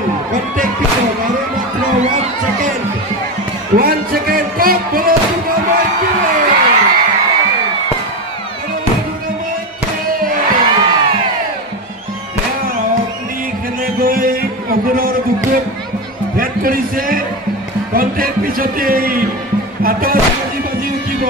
ball. Contact people. Baru matra 1 second. 1 second. Top. Bola juga mati. Bola juga mati. Ya, Okni kena goi. Ogurar bukup. Head করিছে। Contact পিছতে আতর বাজি বাজি উঠিব।